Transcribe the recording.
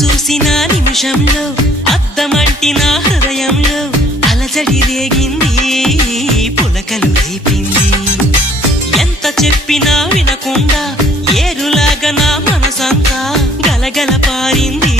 చూసిన నిమిషంలో అద్దమంటి నా హృదయంలో అలజడి రేగింది, పులకలు రేపింది. ఎంత చెప్పినా వినకుండా ఏరులాగా నా మనసంతా గలగల పారింది.